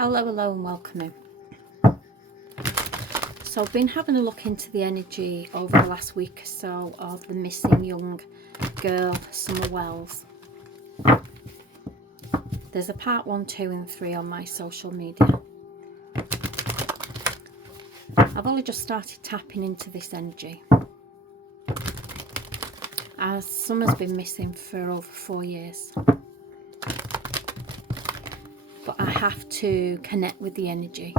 Hello and welcome in. So I've been having a look into the energy over the last week or so of the missing young girl, Summer Wells. There's a part 1, 2 and 3 on my social media. I've only just started tapping into this energy, as Summer's been missing for over 4 years. But I have to connect with the energy,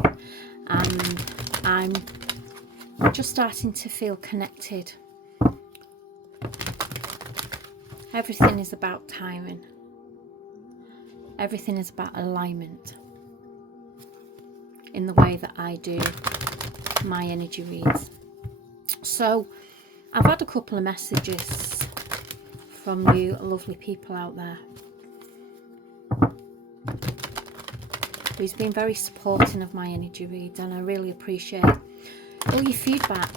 and I'm just starting to feel connected. Everything is about timing. Everything is about alignment in the way that I do my energy reads. So I've had a couple of messages from you lovely people out there who's been very supporting of my energy reads, and I really appreciate all your feedback.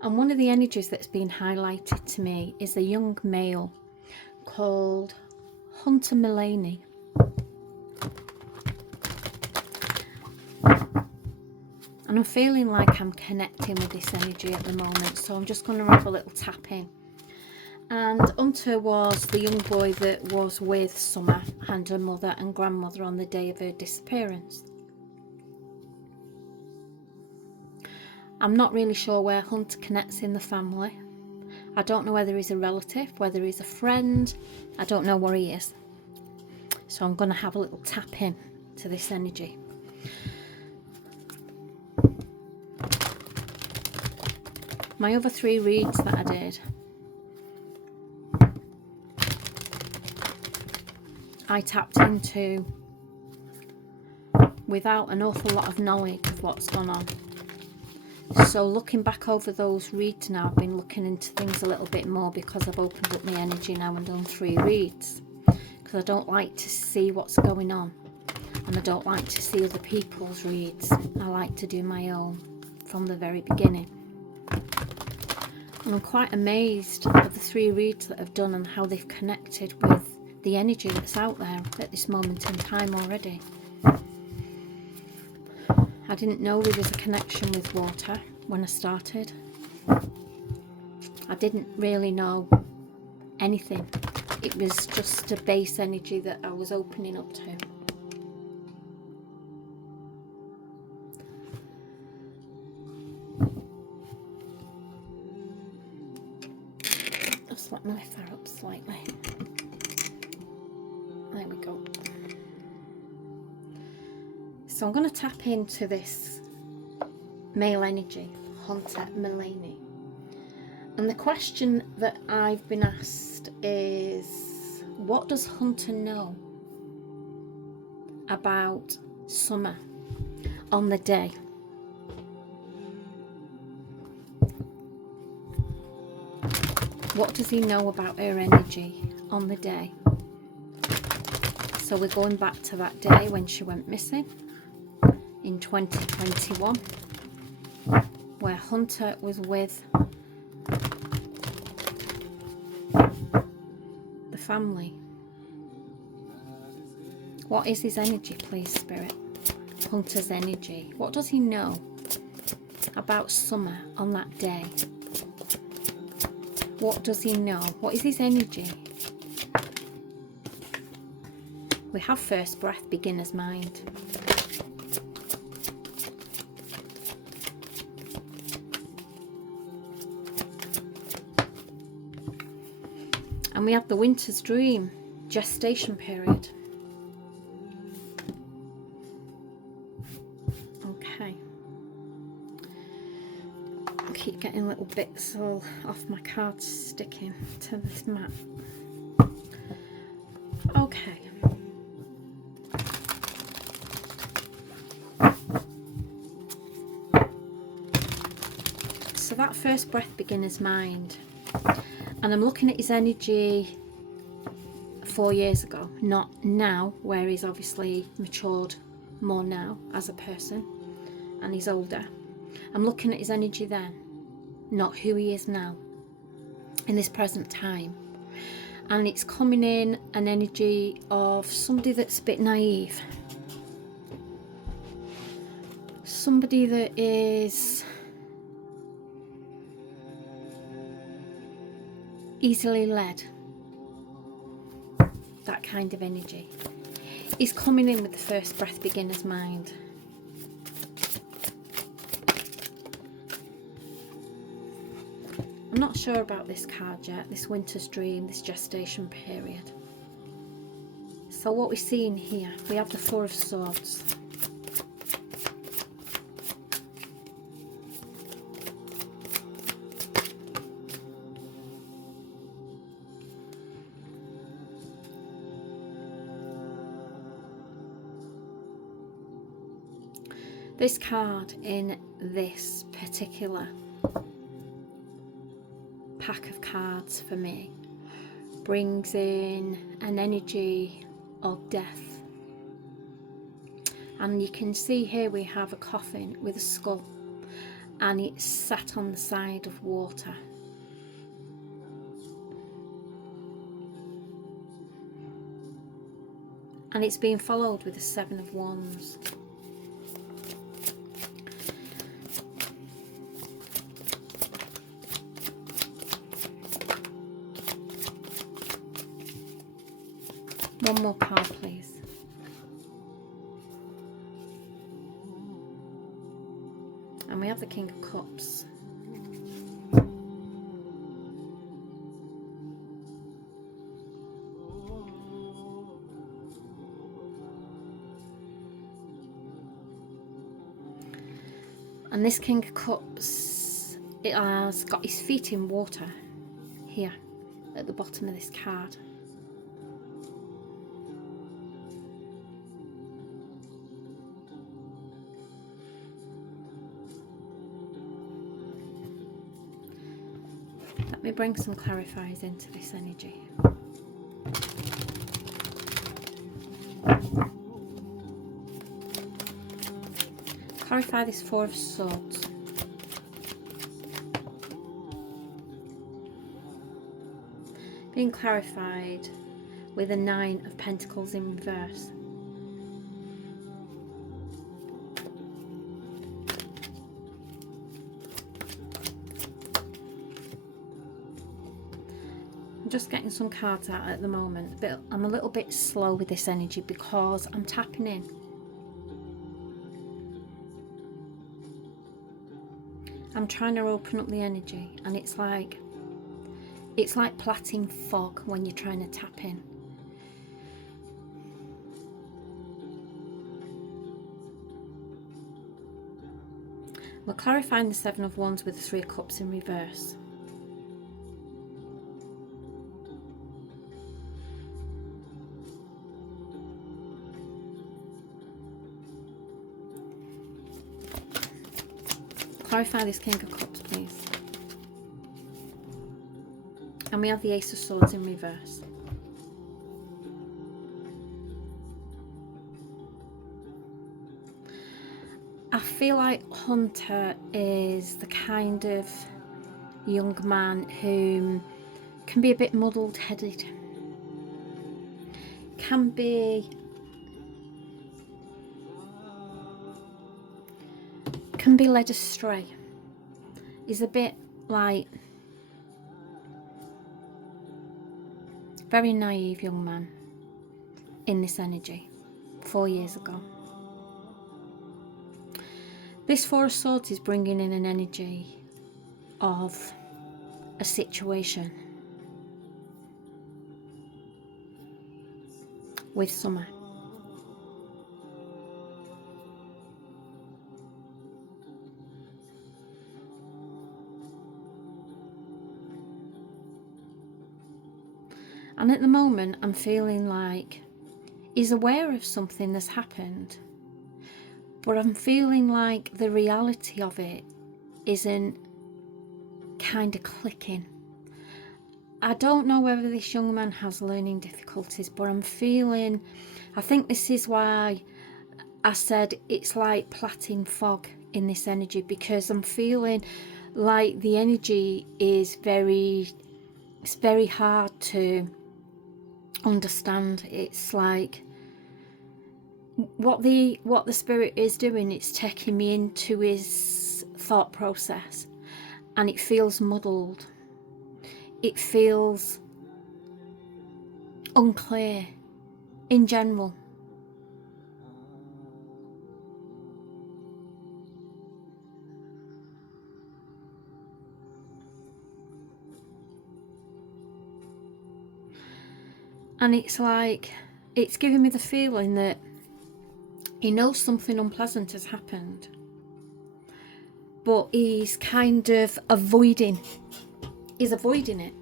And one of the energies that's been highlighted to me is a young male called Hunter Mullaney. And I'm feeling like I'm connecting with this energy at the moment, so I'm just going to have a little tap in. And Hunter was the young boy that was with Summer and her mother and grandmother on the day of her disappearance. I'm not really sure where Hunter connects in the family. I don't know whether he's a relative, whether he's a friend. I don't know where he is. So I'm going to have a little tap in to this energy. My other 3 reads that I did, I tapped into without an awful lot of knowledge of what's gone on. So looking back over those reads now, I've been looking into things a little bit more because I've opened up my energy now and done 3 reads. Because I don't like to see what's going on, and I don't like to see other people's reads. I like to do my own from the very beginning. And I'm quite amazed at the 3 reads that I've done and how they've connected with the energy that's out there at this moment in time already. I didn't know there was a connection with water when I started. I didn't really know anything. It was just a base energy that I was opening up to. Just let me lift that up slightly. There we go. So I'm going to tap into this male energy, Hunter Mullaney. And the question that I've been asked is, what does Hunter know about Summer on the day? What does he know about her energy on the day? So we're going back to that day when she went missing in 2021, where Hunter was with the family. What is his energy, please, Spirit? Hunter's energy. What does he know about Summer on that day? What does he know? What is his energy? We have first breath, beginner's mind. And we have the winter's dream, gestation period. Okay. I keep getting little bits all off my cards sticking to this mat. Okay. So that first breath, beginner's mind. And I'm looking at his energy 4 years ago, not now, where he's obviously matured more now as a person and he's older. I'm looking at his energy then, not who he is now in this present time. And it's coming in an energy of somebody that's a bit naive. Somebody that is easily led. That kind of energy is coming in with the first breath beginner's mind. I'm not sure about this card yet, this winter's dream, this gestation period. So what we're seeing here, we have the Four of Swords. This card in this particular pack of cards for me brings in an energy of death. And you can see here we have a coffin with a skull, and it's sat on the side of water. And it's being followed with the Seven of Wands. One more card, please. And we have the King of Cups. And this King of Cups, it has got his feet in water here at the bottom of this card. Let me bring some clarifiers into this energy. Clarify this Four of Swords. Being clarified with a Nine of Pentacles in reverse. I'm just getting some cards out at the moment, but I'm a little bit slow with this energy because I'm tapping in. I'm trying to open up the energy, and it's like plaiting fog when you're trying to tap in. We're clarifying the Seven of Wands with the Three of Cups in reverse. Clarify this King of Cups, please. And we have the Ace of Swords in reverse. I feel like Hunter is the kind of young man who can be a bit muddled-headed, can be led astray. He's a bit like very naive young man in this energy 4 years ago. This Four of Swords is bringing in an energy of a situation with Summer. And at the moment, I'm feeling like he's aware of something that's happened, but I'm feeling like the reality of it isn't kind of clicking. I don't know whether this young man has learning difficulties, but I think this is why I said it's like plaiting fog in this energy, because I'm feeling like the energy is very It's very hard to understand. It's like what the spirit is doing, it's taking me into his thought process, and it feels muddled. It feels unclear in general. And it's like, it's giving me the feeling that he knows something unpleasant has happened, but he's kind of avoiding. He's avoiding it.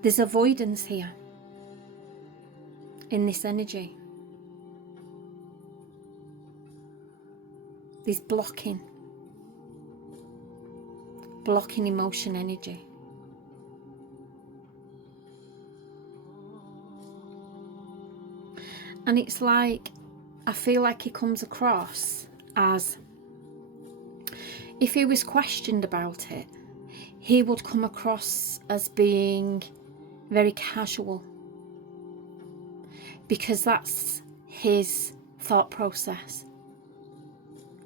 There's avoidance here in this energy. There's blocking emotion energy. And it's like, I feel like he comes across as, if he was questioned about it, he would come across as being very casual, because that's his thought process.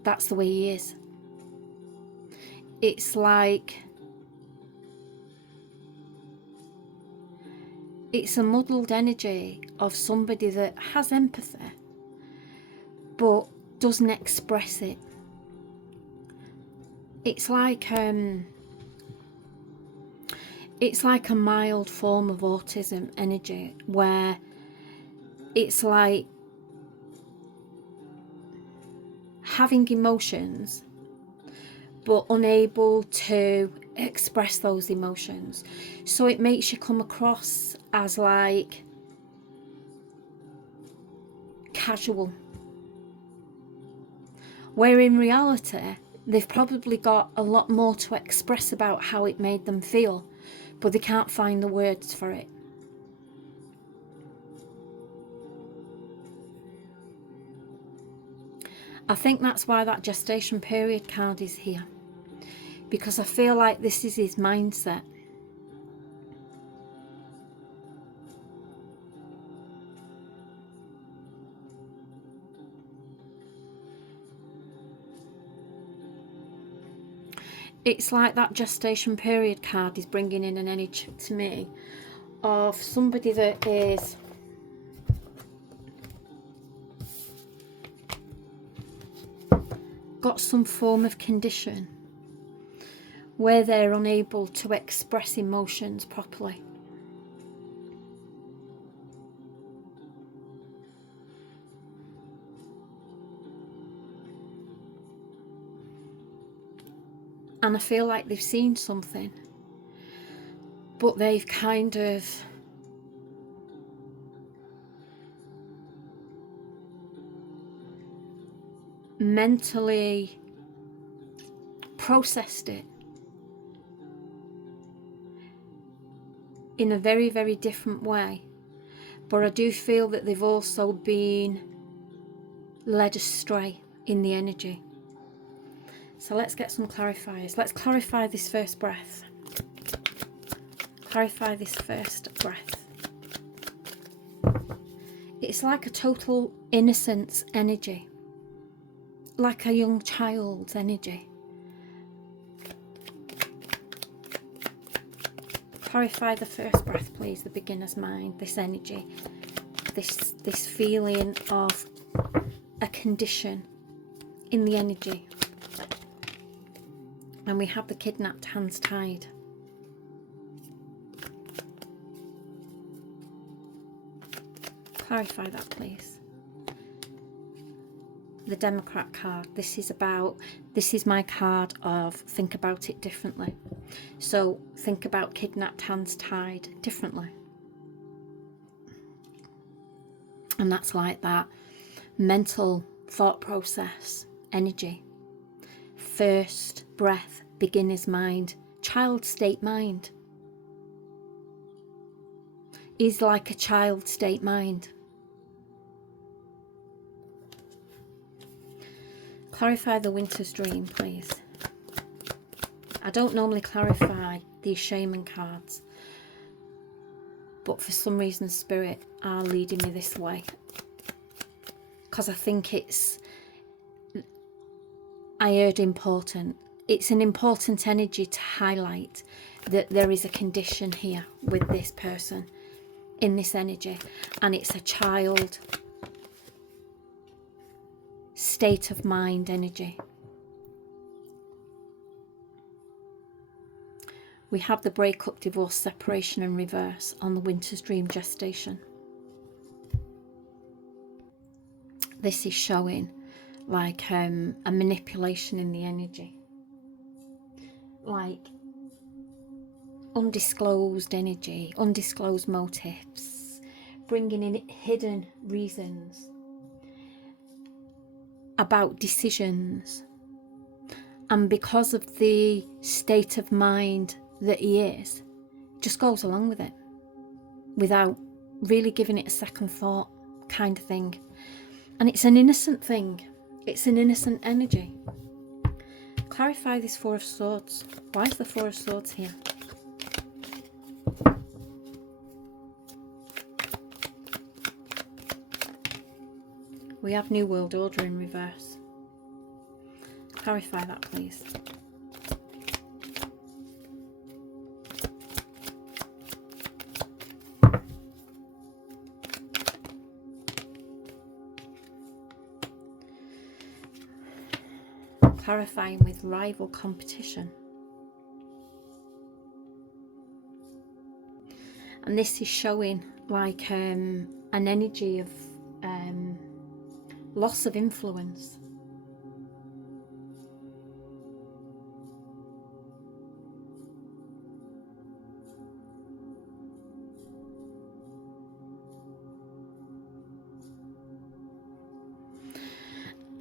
That's the way he is. It's like, it's a muddled energy of somebody that has empathy but doesn't express it. It's like a mild form of autism energy, where it's like having emotions but unable to express those emotions. So it makes you come across as like casual, where in reality they've probably got a lot more to express about how it made them feel, but they can't find the words for it. I think that's why that gestation period card is here, because I feel like this is his mindset. It's like that gestation period card is bringing in an energy to me of somebody that is got some form of condition where they're unable to express emotions properly. And I feel like they've seen something, but they've kind of mentally processed it in a very, very different way. But I do feel that they've also been led astray in the energy. So let's get some clarifiers. Let's clarify this first breath. Clarify this first breath. It's like a total innocence energy, like a young child's energy. Clarify the first breath, please, the beginner's mind, this energy, this feeling of a condition in the energy. And we have the kidnapped, hands tied. Clarify that, please. The Democrat card. This is my card of think about it differently. So think about kidnapped, hands tied differently. And that's like that mental thought process energy. First breath, beginner's mind, child state mind. Is like a child state mind. Clarify the winter's dream, please. I don't normally clarify these shaman cards, but for some reason Spirit are leading me this way, because I think I heard important. It's an important energy to highlight that there is a condition here with this person in this energy, and it's a child state of mind energy. We have the breakup, divorce, separation and reverse on the Winter's Dream gestation. This is showing like a manipulation in the energy, like undisclosed energy, undisclosed motives, bringing in hidden reasons about decisions. And because of the state of mind that he is, just goes along with it without really giving it a second thought, kind of thing. And it's an innocent thing. It's an innocent energy. Clarify this Four of Swords. Why is the Four of Swords here? We have New World Order in reverse. Clarify that, please. Clarifying with rival competition. And this is showing like an energy of loss of influence.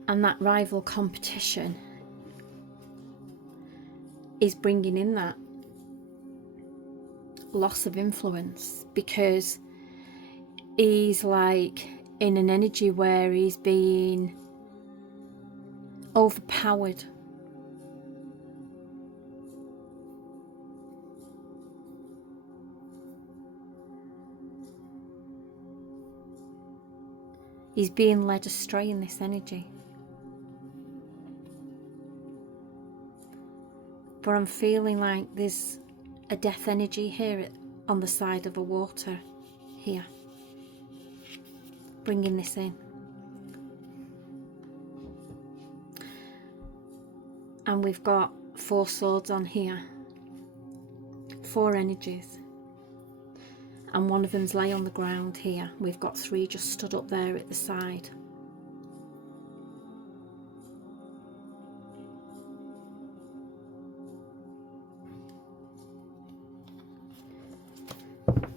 And that rival competition is bringing in that loss of influence, because he's like in an energy where he's being overpowered. He's being led astray in this energy. But I'm feeling like there's a death energy here on the side of a water here, bringing this in. And we've got Four Swords on here, four energies, and one of them's lay on the ground here. We've got three just stood up there at the side.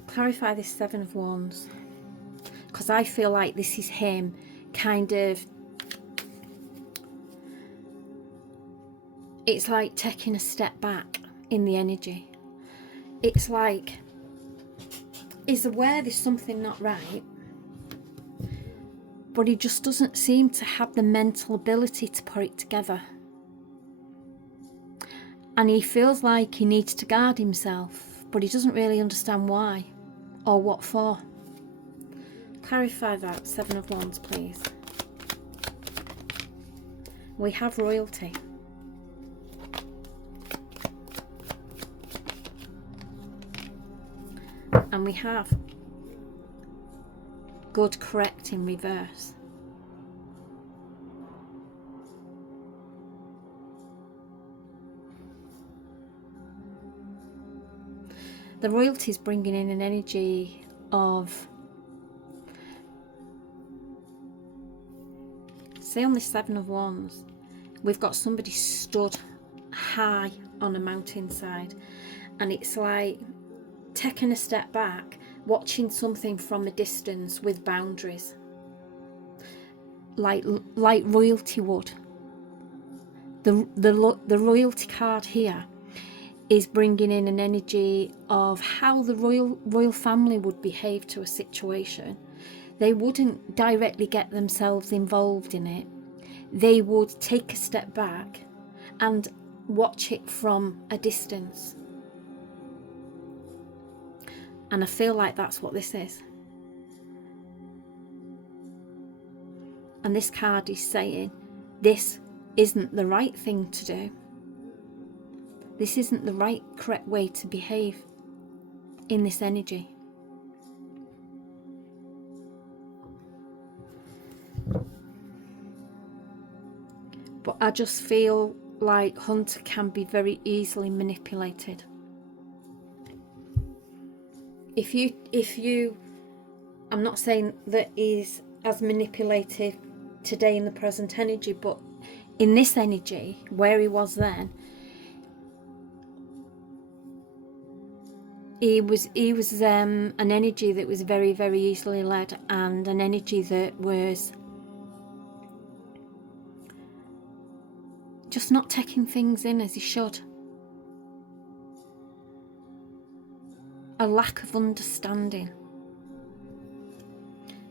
Clarify this Seven of Wands, because I feel like this is him kind of, it's like taking a step back in the energy. It's like he's aware there's something not right, but he just doesn't seem to have the mental ability to put it together. And he feels like he needs to guard himself, but he doesn't really understand why or what for. Clarify that Seven of Wands, please. We have royalty. And we have good, correct in reverse. The royalty is bringing in an energy of, say on the Seven of Wands, we've got somebody stood high on a mountainside, and it's like taking a step back, watching something from a distance with boundaries, like royalty would. The royalty card here is bringing in an energy of how the royal family would behave to a situation. They wouldn't directly get themselves involved in it. They would take a step back and watch it from a distance. And I feel like that's what this is. And this card is saying, this isn't the right thing to do. This isn't the right, correct way to behave in this energy. But I just feel like Hunter can be very easily manipulated. If you, I'm not saying that he's as manipulative today in the present energy, but in this energy, where he was then, he was an energy that was very, very easily led, and an energy that was just not taking things in as he should. A lack of understanding.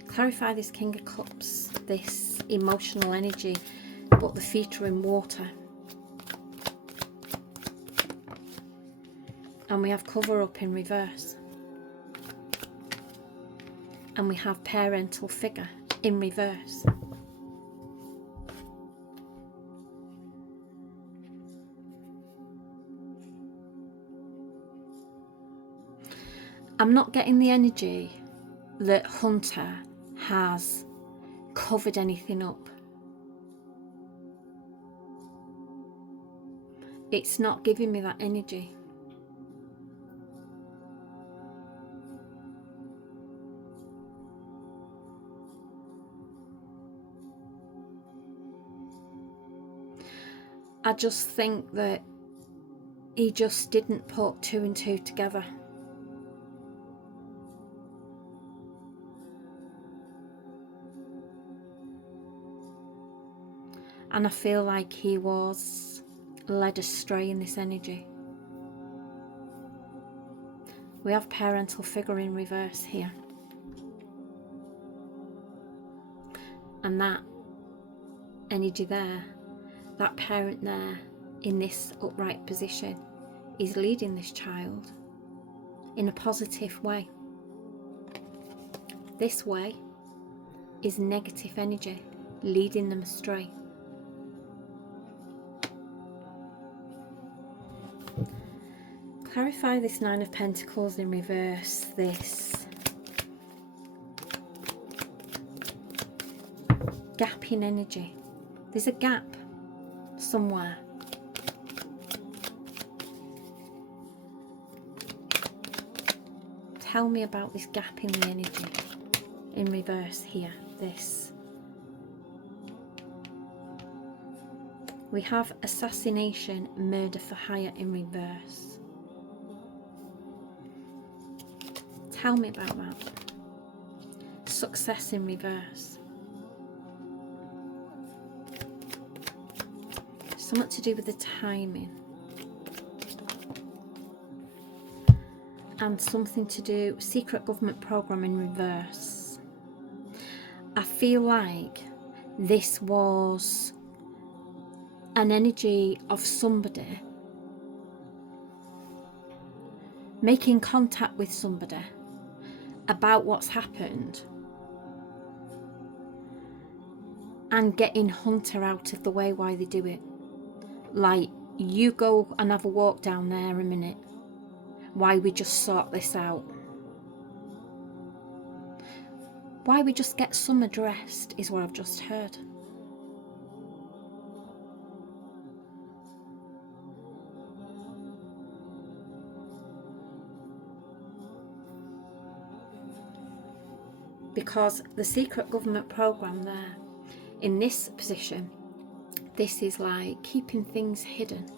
Clarify this King of Cups, this emotional energy, but the feet are in water. And we have cover up in reverse. And we have parental figure in reverse. I'm not getting the energy that Hunter has covered anything up. It's not giving me that energy. I just think that he just didn't put two and two together. And I feel like he was led astray in this energy. We have parental figure in reverse here. And that energy there, that parent there in this upright position, is leading this child in a positive way. This way is negative energy leading them astray. Clarify this Nine of Pentacles in reverse, this gap in energy. There's a gap somewhere. Tell me about this gap in the energy in reverse here, this. We have assassination, murder for hire in reverse. Tell me about that. Success in reverse. Something to do with the timing. And something to do, secret government program in reverse. I feel like this was an energy of somebody making contact with somebody about what's happened and getting Hunter out of the way while they do it. Like, you go and have a walk down there a minute while we just sort this out. Why we just get some addressed is what I've just heard. Because the secret government program there, in this position, this is like keeping things hidden.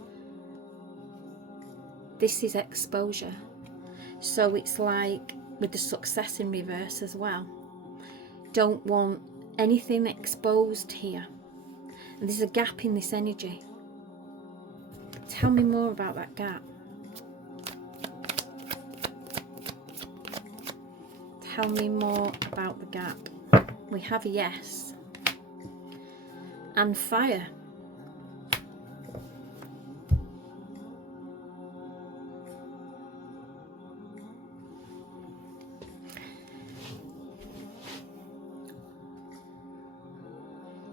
This is exposure. So it's like with the success in reverse as well. Don't want anything exposed here. And there's a gap in this energy. Tell me more about that gap. Tell me more about the gap. We have a yes. And fire.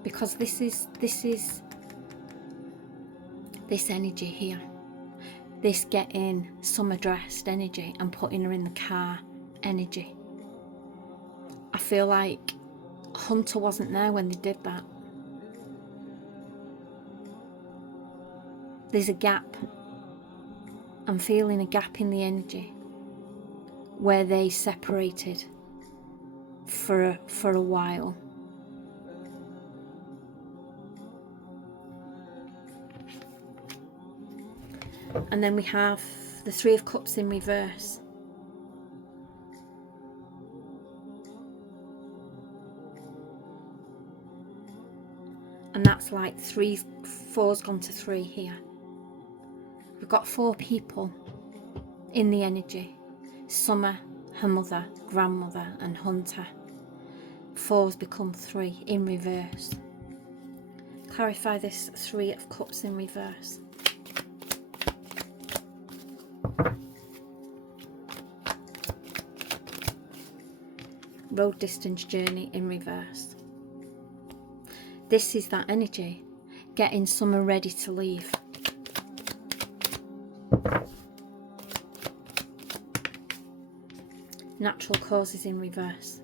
because this energy here, this getting Summer dressed energy and putting her in the car energy. I feel like Hunter wasn't there when they did that. There's a gap. I'm feeling a gap in the energy where they separated for a while. And then we have the Three of Cups in reverse. And that's like 4's gone to 3 here. We've got 4 people in the energy. Summer, her mother, grandmother, and Hunter. 4's become 3 in reverse. Clarify this 3 of Cups in reverse. Road distance journey in reverse. This is that energy, getting Summer ready to leave. Natural causes in reverse.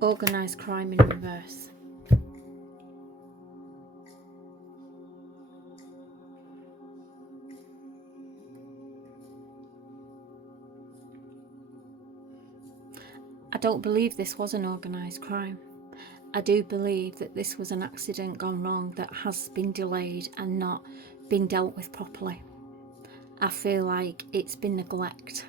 Organised crime in reverse. I don't believe this was an organised crime. I do believe that this was an accident gone wrong that has been delayed and not been dealt with properly. I feel like it's been neglect.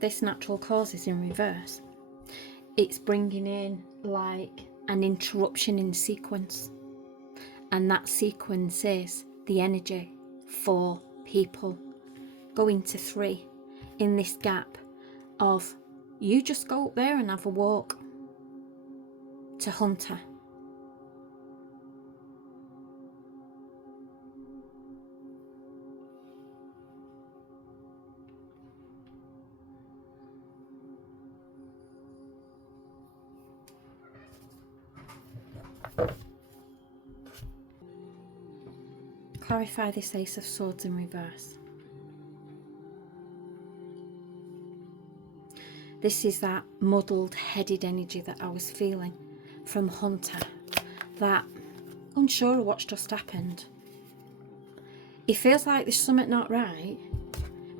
This natural cause is in reverse. It's bringing in like an interruption in sequence. And that sequence is the energy for people going to 3 in this gap of you just go up there and have a walk to Hunter. Clarify this Ace of Swords in reverse. This is that muddled headed energy that I was feeling from Hunter, that unsure of what's just happened. He feels like there's something not right,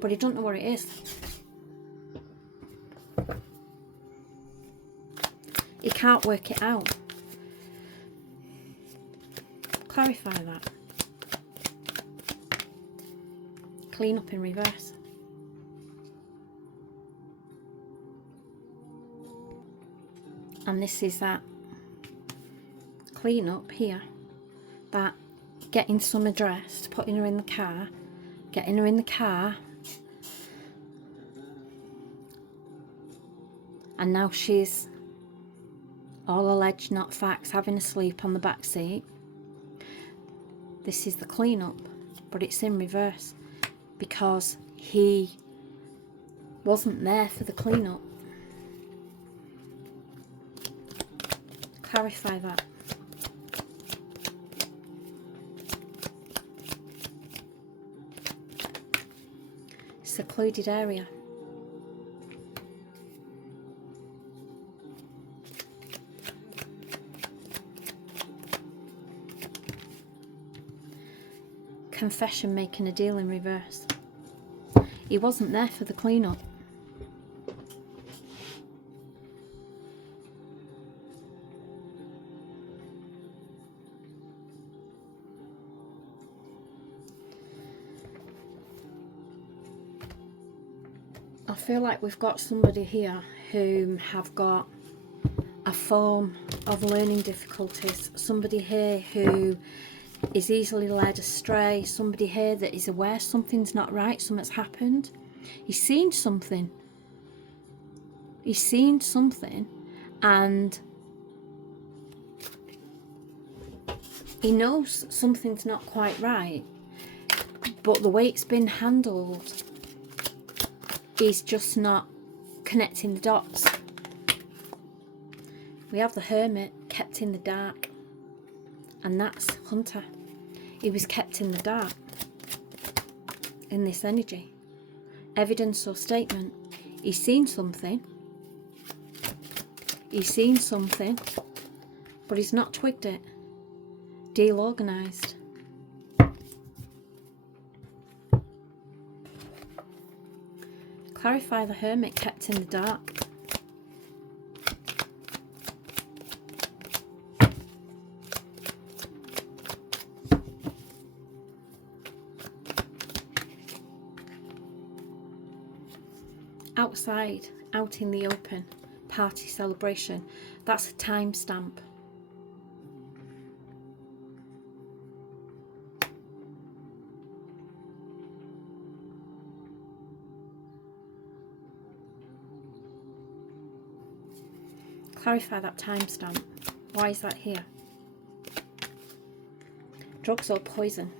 but he don't know what it is. He can't work it out. Clarify that. Clean up in reverse. And this is that clean up here, that getting Summer dressed, putting her in the car, getting her in the car, and now she's all alleged, not facts, having a sleep on the back seat. This is the clean up, but it's in reverse because he wasn't there for the clean-up. Clarify that. Secluded area. Confession, making a deal in reverse. He wasn't there for the clean-up. I feel like we've got somebody here who have got a form of learning difficulties. Somebody here who is easily led astray. Somebody here that is aware something's not right, something's happened. He's seen something. He's seen something and he knows something's not quite right, but the way it's been handled he's just not connecting the dots. We have the Hermit, kept in the dark, and that's Hunter. He was kept in the dark in this energy. Evidence or statement. He's seen something. He's seen something, but he's not twigged it. Deal organised. Clarify the Hermit, kept in the dark. Outside, out in the open, party celebration. That's a timestamp. Clarify that timestamp. Why is that here? Drugs or poison?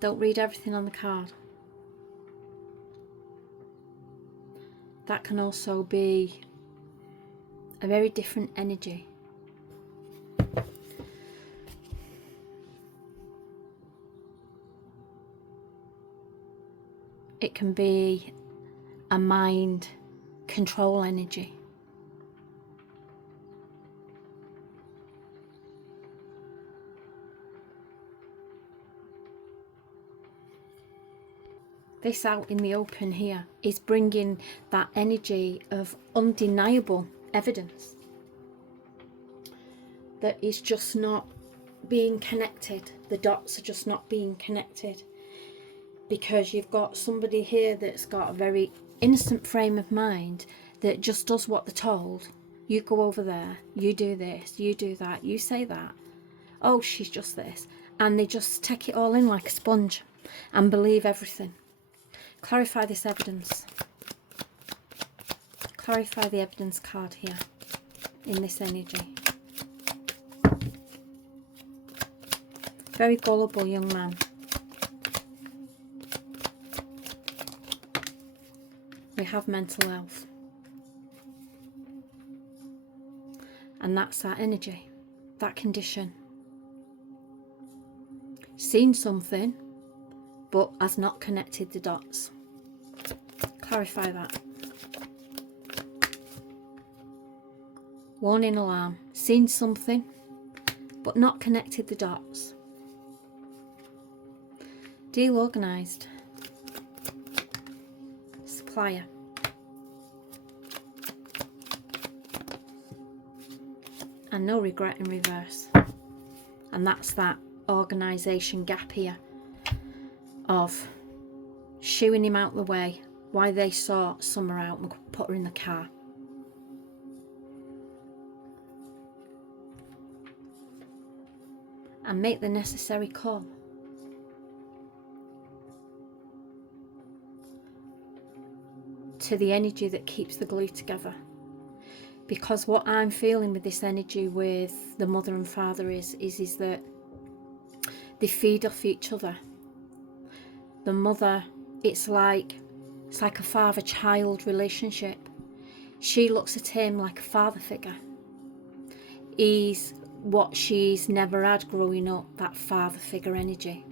Don't read everything on the card. That can also be a very different energy. It can be a mind control energy. This out in the open here is bringing that energy of undeniable evidence that is just not being connected. The dots are just not being connected, because you've got somebody here that's got a very innocent frame of mind that just does what they're told. You go over there, you do this, you do that, you say that. Oh, she's just this. And they just take it all in like a sponge and believe everything. Clarify this evidence. Clarify the evidence card here in this energy. Very gullible young man. We have mental health. And that's that energy, that condition. Seen something, but has not connected the dots. Clarify that. Warning alarm. Seen something, but not connected the dots. Deal organised. Supplier. And no regret in reverse. And that's that organisation gap here of shooing him out the way, why they saw Summer out and put her in the car. And make the necessary call. To the energy that keeps the glue together. Because what I'm feeling with this energy with the mother and father is that they feed off each other. The mother, it's like a father-child relationship. She looks at him like a father figure. He's what she's never had growing up, that father figure energy.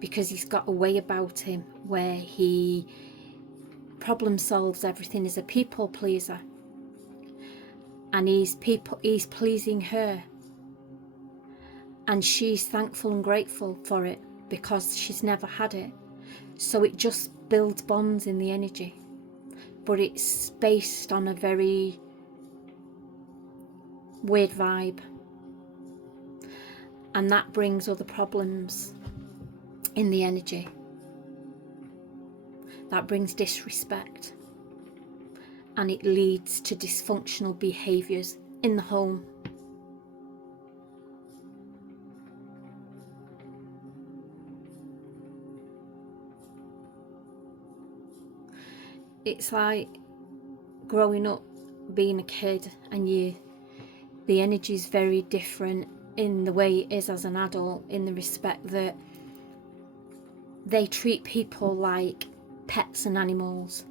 Because he's got a way about him where he problem solves everything, as a people pleaser. And he's pleasing her. And she's thankful and grateful for it because she's never had it. So it just builds bonds in the energy. But it's based on a very weird vibe. And that brings other problems in the energy. That brings disrespect. And it leads to dysfunctional behaviours in the home. It's like growing up, being a kid, and the energy is very different in the way it is as an adult, in the respect that they treat people like pets and animals.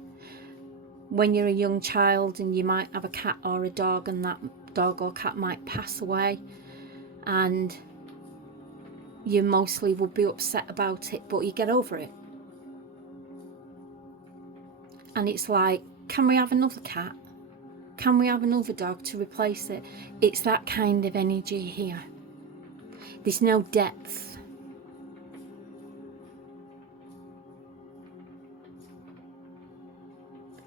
When you're a young child and you might have a cat or a dog, and that dog or cat might pass away, and you mostly would be upset about it, but you get over it. And it's like, can we have another cat? Can we have another dog to replace it? It's that kind of energy here. There's no depth.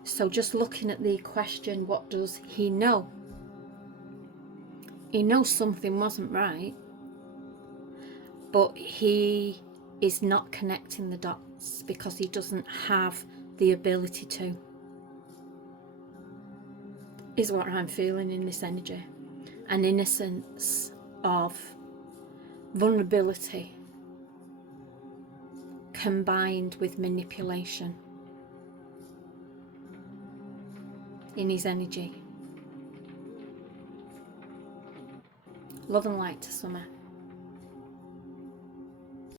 So just looking at the question, what does he know? He knows something wasn't right, but he is not connecting the dots because he doesn't have the ability to, is what I'm feeling in this energy. An innocence of vulnerability combined with manipulation in his energy. Love and light to Summer.